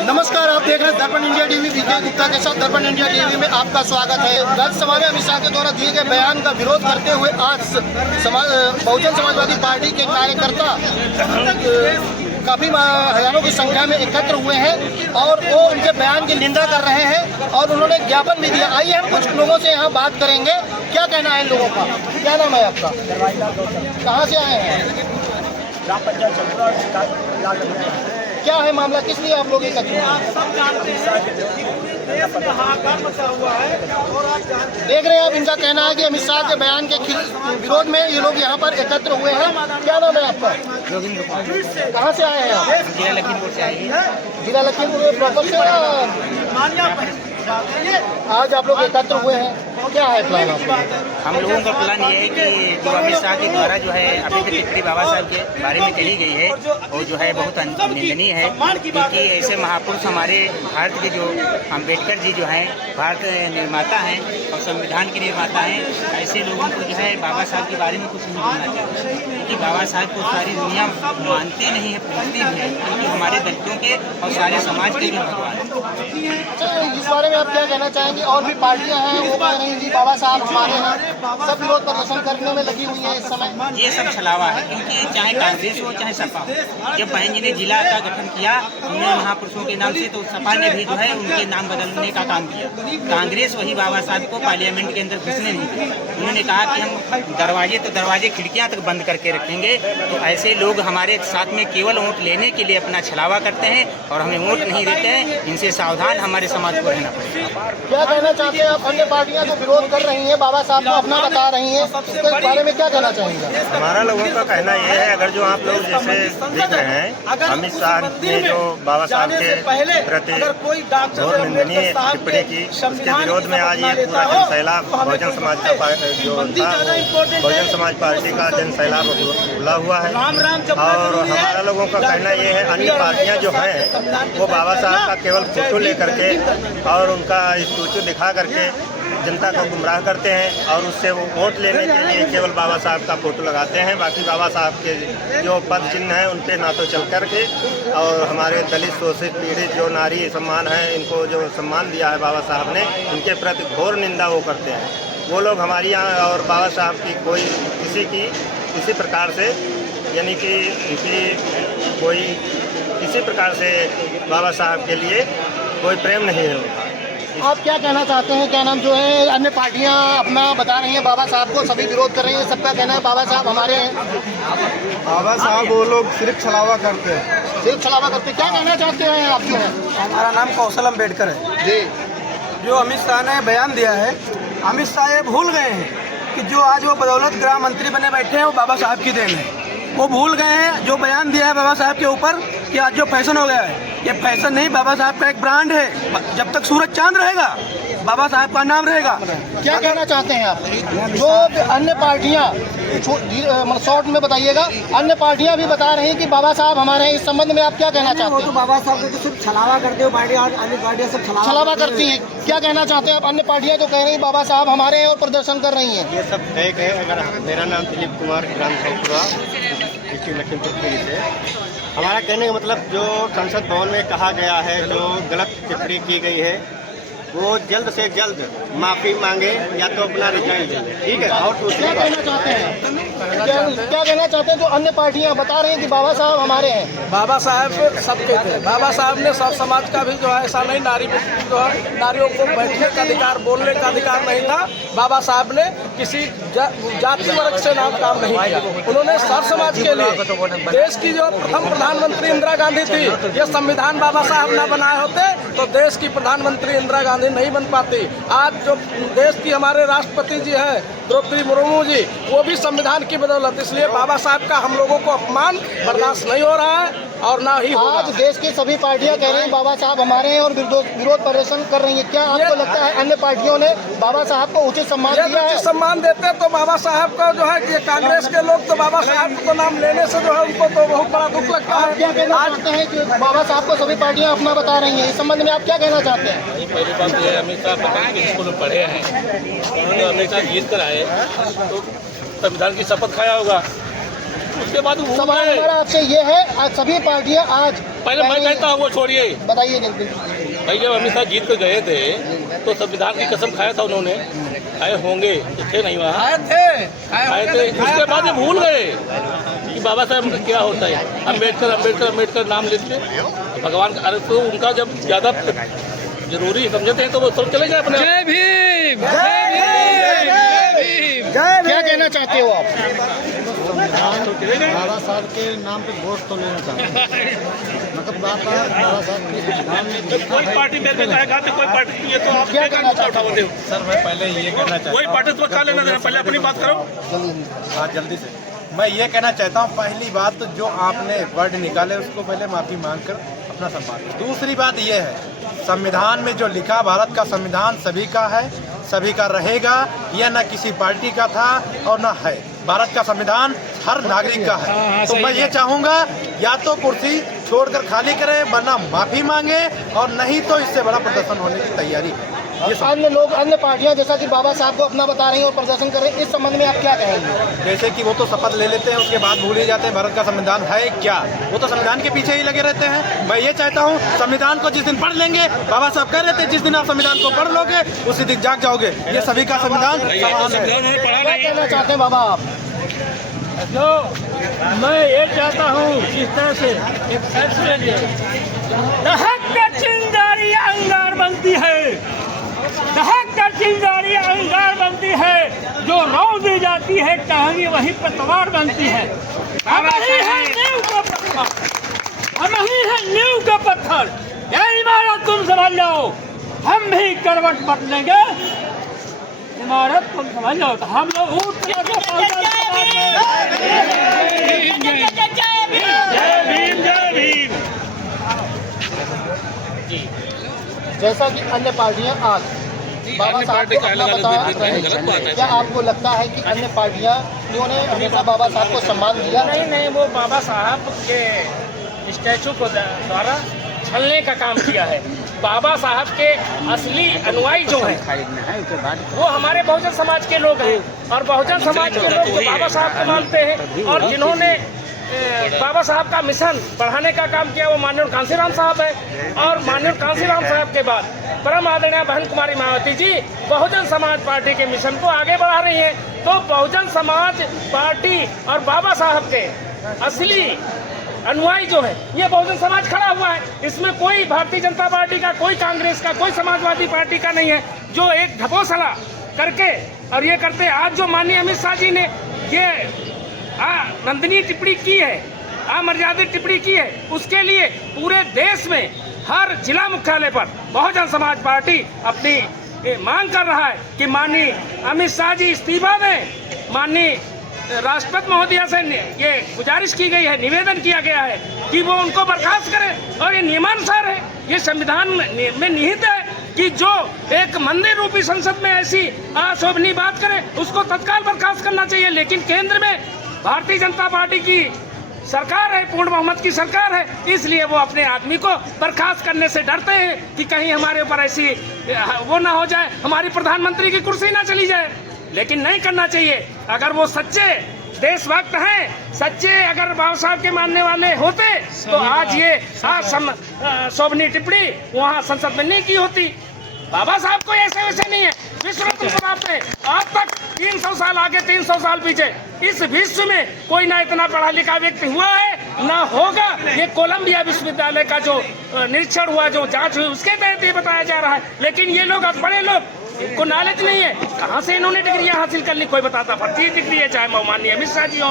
नमस्कार, आप देख रहे हैं दर्पण इंडिया टीवी। विजय गुप्ता के साथ दर्पण इंडिया टीवी में आपका स्वागत है। राज्यसभा में अमित शाह के द्वारा दिए गए बयान का विरोध करते हुए आज बहुजन समाजवादी पार्टी के कार्यकर्ता काफ़ी हजारों की संख्या में एकत्र हुए हैं और वो उनके बयान की निंदा कर रहे हैं और उन्होंने ज्ञापन भी दिया। आइए हम कुछ लोगों से यहाँ बात करेंगे, क्या कहना है इन लोगों का। क्या नाम है आपका, कहाँ से आए हैं? क्या है मामला, किस लिए आप लोग एकत्र हुए? देख रहे हैं आप, इनका कहना है कि अमित शाह के बयान के विरोध में ये लोग यहाँ पर एकत्र हुए हैं। क्या नाम है आपका? कहाँ से आए हैं आप? जिला लखीमपुर से आए। जिला लखीमपुर प्रॉपर से। आज आप लोग एकत्र हुए हैं, क्या है प्लान आपका? हम लोगों का प्लान ये है कि जो अमित शाह के द्वारा जो है अभी तक टिप्पणी बाबा साहब के बारे में चली गई है वो जो है बहुत निंदनीय है, क्योंकि ऐसे महापुरुष हमारे भारत के जो अम्बेडकर जी जो हैं भारत निर्माता हैं और संविधान के निर्माता हैं, ऐसे लोगों को जो है बाबा साहब के बारे में कुछ नहीं बोलना चाहिए, क्योंकि बाबा साहब को सारी दुनिया मानती नहीं है, पूजती भी है, क्योंकि हमारे दलितों के और सारे समाज के भी भगवान। इस बारे में आप क्या कहना चाहेंगे? और भी पार्टियां हैं वो कह रही हैं जी बाबा साहब हमारे हैं, सब विरोध प्रदर्शन करने में लगी हुई है इस समय। ये सब छलावा है, क्योंकि चाहे कांग्रेस हो चाहे सपा हो, जब बहन जी ने जिला का गठन किया उन्होंने महापुरुषों के नाम से, तो सपा ने भी जो है उनके नाम बदलने का काम किया। कांग्रेस वही बाबा साहब को पार्लियामेंट के अंदर घुसने नहीं दिया। उन्होंने कहा कि हम दरवाजे खिड़कियां तक बंद करके रखेंगे। तो ऐसे लोग हमारे साथ में केवल वोट लेने के लिए अपना छलावा करते हैं और हमें वोट नहीं देते हैं। इनसे सावधान हमारे समाज को रहना पड़ेगा। क्या कहना चाहते हैं आप? अन्य पार्टियां जो विरोध कर रही हैं, बाबा साहब को अपना बता रही हैं, इसके बारे में क्या कहना चाहेंगे? हमारा लोगों का कहना ये है, अगर जो आप लोग जैसे देख रहे हैं अमित शाह ने जो बाबा साहब के प्रति घोर निंदनीय टिप्पणी की, उसके विरोध में आज ये पूरा जनसैलाब बहुजन समाज का जो था बहुजन समाज पार्टी का जनसैलाब खुला हुआ है। और हमारा लोगों का कहना ये है, अन्य पार्टियां जो हैं वो बाबा साहब का केवल फोटो लेकर के और उनका स्टैचू दिखा करके जनता को गुमराह करते हैं और उससे वो वोट लेने के लिए केवल बाबा साहब का फोटो लगाते हैं। बाकी बाबा साहब के जो पद चिन्ह हैं उन पे ना तो चल करके, और हमारे दलित शोषित पीड़ित जो नारी सम्मान है, इनको जो सम्मान दिया है बाबा साहब ने, इनके प्रति घोर निंदा वो करते हैं। वो लोग हमारी यहाँ और बाबा साहब की कोई किसी प्रकार से, यानी कि उनकी कोई किसी प्रकार से बाबा साहब के लिए कोई प्रेम नहीं है। आप क्या कहना चाहते हैं? क्या नाम जो है अन्य पार्टियां अपना बता रही हैं, बाबा साहब को सभी विरोध कर रही हैं, सबका कहना है बाबा साहब हमारे हैं। बाबा साहब वो लोग सिर्फ छलावा करते हैं, सिर्फ छलावा करते। क्या कहना चाहते हैं आप? जो है हमारा नाम कौशल अम्बेडकर है जी। जो अमित शाह ने बयान दिया है, अमित शाह ये भूल गए हैं कि जो आज वो बदौलत गृह मंत्री बने बैठे हैं वो बाबा साहब की देन है। वो भूल गए हैं जो बयान दिया है बाबा साहब के ऊपर कि आज जो फैशन हो गया है, ये फैशन नहीं, बाबा साहब का एक ब्रांड है। जब तक सूरज चांद रहेगा बाबा साहब का नाम रहेगा। क्या कहना चाहते हैं आप? जो अन्य पार्टियां, शॉर्ट में बताइएगा, अन्य पार्टियां भी बता रही हैं कि बाबा साहब हमारे हैं, इस संबंध में आप क्या कहना चाहते हैं? तो बाबा साहब के सिर्फ छलावा करते हो, पार्टी और अन्य पार्टियां सब छलावा करती हैं। क्या कहना चाहते हैं आप? अन्य पार्टियां जो कह रही हैं बाबा साहब हमारे हैं और प्रदर्शन कर रही हैं। ये सब फेक है। अगर मेरा नाम दिलीप कुमार ग्राम सौपुरा डिस्ट्रिक्ट लखीमपुर खीरी से। हमारा कहने का मतलब जो संसद भवन में कहा गया है, जो गलत टिप्पणी की गई है, वो जल्द से जल्द माफ़ी मांगे या तो अपना रिजाइन दे, ठीक है। और क्या कहना चाहते हैं? क्या कहना चाहते हैं? जो अन्य पार्टियां बता रही हैं कि बाबा साहब हमारे हैं। बाबा साहब सबके थे। बाबा साहब ने सब समाज का भी जो है, ऐसा नहीं नारी जो है नारियों को बैठने का अधिकार, बोलने का अधिकार नहीं था। बाबा साहब ने किसी जाति वर्ग से नाम काम नहीं किया। उन्होंने सब समाज के लिए, देश की जो प्रथम प्रधानमंत्री इंदिरा गांधी थी, ये संविधान बाबा साहब ना बनाए होते तो देश की प्रधानमंत्री इंदिरा गांधी नहीं बन पाती। आज जो देश की हमारे राष्ट्रपति जी हैं द्रौपदी मुर्मू जी, वो भी संविधान की बदौलत। इसलिए बाबा साहब का हम लोगों को अपमान बर्दाश्त नहीं हो रहा है और ना ही आज देश की सभी पार्टियां कह रही हैं बाबा साहब हमारे हैं और विरोध प्रदर्शन कर रही हैं। क्या आपको लगता है अन्य पार्टियों ने बाबा साहब को उचित सम्मान दिया है? सम्मान देते तो बाबा साहब का जो है कि कांग्रेस के लोग तो बाबा साहब को नाम लेने से जो है उनको तो बहुत बड़ा दुख लगता है। आप क्या कहना चाहते हैं कि बाबा साहब को सभी पार्टियां अपना बता रही हैं, इस संबंध में आप क्या कहना चाहते हैं? पहली बात ये अमित शाह पता कि स्कूल में पढ़े हैं, उन्होंने हमेशा जीत कर आए तो संविधान की शपथ खाया होगा। उसके बाद वो सवाल हमारा आपसे ये है, आज सभी पार्टियां आज पहले मैं कहता हूँ वो छोड़िए बताइए जल्दी। भाई, जब अमित शाह जीत कर गए थे तो संविधान की कसम खाया था उन्होंने, खाए होंगे तो थे नहीं वहाँ, खाए थे। उसके बाद ये भूल गए कि बाबा साहब क्या होता है। अम्बेडकर अम्बेडकर अम्बेडकर नाम लेते भगवान का, अरे तो उनका जब ज़्यादा जरूरी समझते हैं तो वो सब चले गए अपने। जय भीम, क्या कहना चाहते हो आप? बाबा साहब के नाम पे वोट तो लेना चाहते हैं, मतलब बाबा साहब के संविधान में कोई पार्टी मेरे को कहेगा तो कोई पार्टी नहीं है, तो आप क्या कहना उठाते हो? सर मैं पहले ये कहना चाहता कोई पार्टी तो क्या लेना देना, पहले अपनी बात करो। हाँ जल्दी से मैं ये कहना चाहता हूँ, पहली बात तो जो आपने वर्ड निकाले उसको पहले माफ़ी मांग कर अपना सम्मान। दूसरी बात ये है, संविधान में जो लिखा, भारत का संविधान सभी का है, सभी का रहेगा। यह न किसी पार्टी का था और न है। भारत का संविधान हर नागरिक का है। तो मैं ये चाहूँगा या तो कुर्सी छोड़कर खाली करें, वरना माफ़ी मांगे, और नहीं तो इससे बड़ा प्रदर्शन होने की तैयारी है। ये अन्य लोग, अन्य पार्टियां जैसा कि बाबा साहब को अपना बता रही हैं और प्रदर्शन कर रहे हैं, इस संबंध में आप क्या कहेंगे? जैसे कि वो तो शपथ ले लेते हैं, उसके बाद भूल ही जाते हैं भारत का संविधान है क्या। वो तो संविधान के पीछे ही लगे रहते हैं। मैं ये चाहता हूँ संविधान को जिस दिन पढ़ लेंगे, बाबा साहब कह रहे थे जिस दिन आप संविधान को पढ़ लोगे उसी दिन जाग जाओगे। ये सभी का संविधान समान है। क्या कहना चाहते हैं बाबा आप? जो मैं ये चाहता हूँ किस तरह से एक फैसले दहक कर चिंगारी अंगार बनती है, दहक कर चिंगारी अंगार बनती है, जो रौ दी जाती है टहनी वही पतवार बनती है। हम ही है नींव का पत्थर, हम ही है नींव का पत्थर, ये इमारत तुम समझ लो, हम भी करवट बदलेंगे, इमारत तुम समझ लो। तो हम लोग ऊँट जैसा कि अन्य पार्टियां आज बाबा साहब को अपना बता रही हैं, क्या आपको लगता है कि अन्य पार्टियां उन्होंने हमेशा बाबा साहब को सम्मान दिया? नहीं, वो बाबा साहब के स्टैचू को द्वारा छलने का काम किया है। बाबा साहब के असली अनुयायी जो हैं वो हमारे बहुजन समाज के लोग हैं, और बहुजन समाज के लोग जो बाबा साहब को मानते हैं और जिन्होंने बाबा साहब का मिशन बढ़ाने का काम किया वो माननीय कांसीराम साहब है। और माननीय कांसीराम साहब के बाद परम आदरणीय बहन कुमारी मायावती जी बहुजन समाज पार्टी के मिशन को आगे बढ़ा रही हैं। तो बहुजन समाज पार्टी और बाबा साहब के असली अनुयायी जो है ये बहुजन समाज खड़ा हुआ है। इसमें कोई भारतीय जनता पार्टी का, कोई कांग्रेस का, कोई समाजवादी पार्टी का नहीं है जो एक ढपोसला करके और ये करते। आज जो माननीय अमित शाह जी ने ये नंदनीय टिप्पणी की है, अमर्यादित टिप्पणी की है, उसके लिए पूरे देश में हर जिला मुख्यालय पर बहुजन समाज पार्टी अपनी मांग कर रहा है कि माननीय अमित शाह जी इस्तीफा दें। माननीय राष्ट्रपति महोदया से ये गुजारिश की गई है, निवेदन किया गया है कि वो उनको बर्खास्त करें, और ये नियमानुसार है, ये संविधान में निहित है कि जो एक मंदिर रूपी संसद में ऐसी अशोभनीय बात करे उसको तत्काल बर्खास्त करना चाहिए। लेकिन केंद्र में भारतीय जनता पार्टी की सरकार है, पूर्ण बहुमत की सरकार है, इसलिए वो अपने आदमी को बर्खास्त करने से डरते हैं कि कहीं हमारे ऊपर ऐसी वो ना हो जाए, हमारी प्रधानमंत्री की कुर्सी ना चली जाए। लेकिन नहीं करना चाहिए। अगर वो सच्चे देशभक्त हैं, सच्चे अगर बाबा साहब के मानने वाले होते तो आज ये शोभनीय टिप्पणी वहाँ संसद में नहीं की होती। बाबा साहब को ऐसे वैसे नहीं है, विश्व रत्न प्राप्त है। आज तक 300 साल आगे, 300 साल पीछे इस विश्व में कोई ना इतना पढ़ा लिखा व्यक्ति हुआ है ना होगा। ये कोलंबिया विश्वविद्यालय का जो निरीक्षण हुआ, जो जांच हुई, उसके तहत ये बताया जा रहा है। लेकिन ये लोग बड़े लोग, इनको नॉलेज नहीं है, कहाँ से इन्होंने डिग्रियां हासिल कर ली कोई बताता। फर्जी डिग्री है, चाहे माननीय अमित शाह जी हो,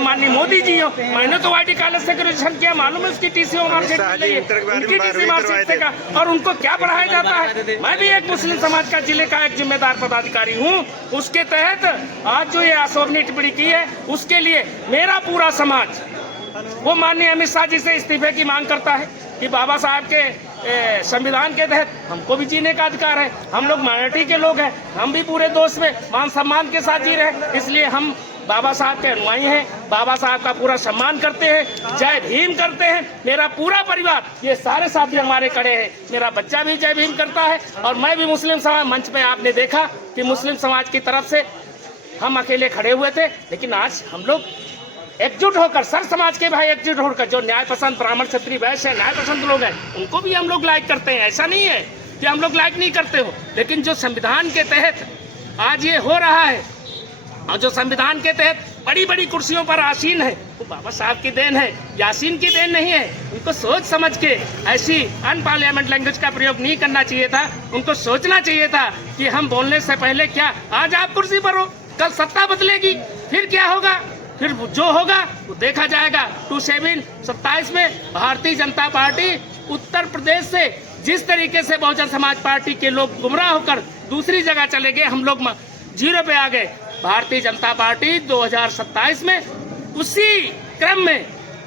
माननीय मोदी जी हो। मैंने तो IIT कॉलेज से ग्रेजुएशन किया, मालूम है उसकी TC मार्कशीट मिल रही है, उनकी TC मार्कशीट से का, और उनको क्या पढ़ाया जाता है। मैं भी एक मुस्लिम समाज का जिले का एक जिम्मेदार पदाधिकारी हूँ। उसके तहत आज जो ये अशोभनीय टिप्पणी की है उसके लिए मेरा पूरा समाज वो माननीय अमित शाह जी से इस्तीफे की मांग करता है कि बाबा साहब के संविधान के तहत हमको भी जीने का अधिकार है। हम लोग माइनॉरिटी के लोग हैं, हम भी पूरे देश में मान सम्मान के साथ जी रहे, इसलिए हम बाबा साहब के अनुयायी हैं, बाबा साहब का पूरा सम्मान करते हैं, जय भीम करते हैं। मेरा पूरा परिवार, ये सारे साथी हमारे खड़े हैं, मेरा बच्चा भी जय भीम करता है। और मैं भी मुस्लिम समाज मंच पे आपने देखा कि मुस्लिम समाज की तरफ से हम अकेले खड़े हुए थे, लेकिन आज हम लोग एकजुट होकर सर समाज के भाई एकजुट होकर, जो न्याय पसंद ब्राह्मण क्षत्रिय वैश्य है, न्याय पसंद लोग हैं, उनको भी हम लोग लाइक करते हैं। ऐसा नहीं है कि हम लोग लाइक नहीं करते हो, लेकिन जो संविधान के तहत आज ये हो रहा है और जो संविधान के तहत बड़ी बड़ी कुर्सियों पर आसीन है, वो बाबा साहब की देन है, यासीन की देन नहीं है। उनको सोच समझ के ऐसी अनपार्लियामेंट लैंग्वेज का प्रयोग नहीं करना चाहिए था। उनको सोचना चाहिए था कि हम बोलने से पहले क्या, आज आप कुर्सी पर हो, कल सत्ता बदलेगी, फिर क्या होगा, फिर जो होगा वो देखा जाएगा। 27 में भारतीय जनता पार्टी उत्तर प्रदेश से जिस तरीके से बहुजन समाज पार्टी के लोग गुमराह होकर दूसरी जगह चले गए, हम लोग 0 पे आ गए। भारतीय जनता पार्टी 2027 में उसी क्रम में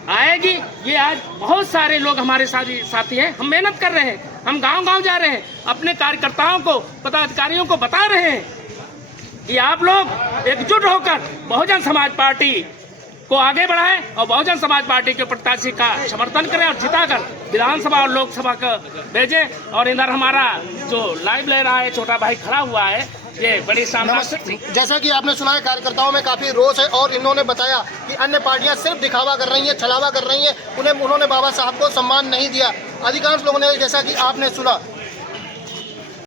आएगी। ये आज बहुत सारे लोग हमारे साथी हैं, हम मेहनत कर रहे हैं, हम गांव-गांव जा रहे हैं, अपने कार्यकर्ताओं को, पदाधिकारियों को बता रहे हैं कि आप लोग एकजुट होकर बहुजन समाज पार्टी को आगे बढ़ाएं और बहुजन समाज पार्टी के प्रत्याशी का समर्थन करें और जिताकर विधानसभा और लोकसभा को भेजें। और इधर हमारा जो लाइव ले रहा है छोटा भाई खड़ा हुआ है, ये बड़ी शानदार। जैसा कि आपने सुना है, कार्यकर्ताओं में काफी रोष है और इन्होंने बताया कि अन्य पार्टियां सिर्फ दिखावा कर रही हैं, छलावा कर रही हैं, उन्होंने बाबा साहब को सम्मान नहीं दिया। अधिकांश लोगों ने, जैसा कि आपने सुना,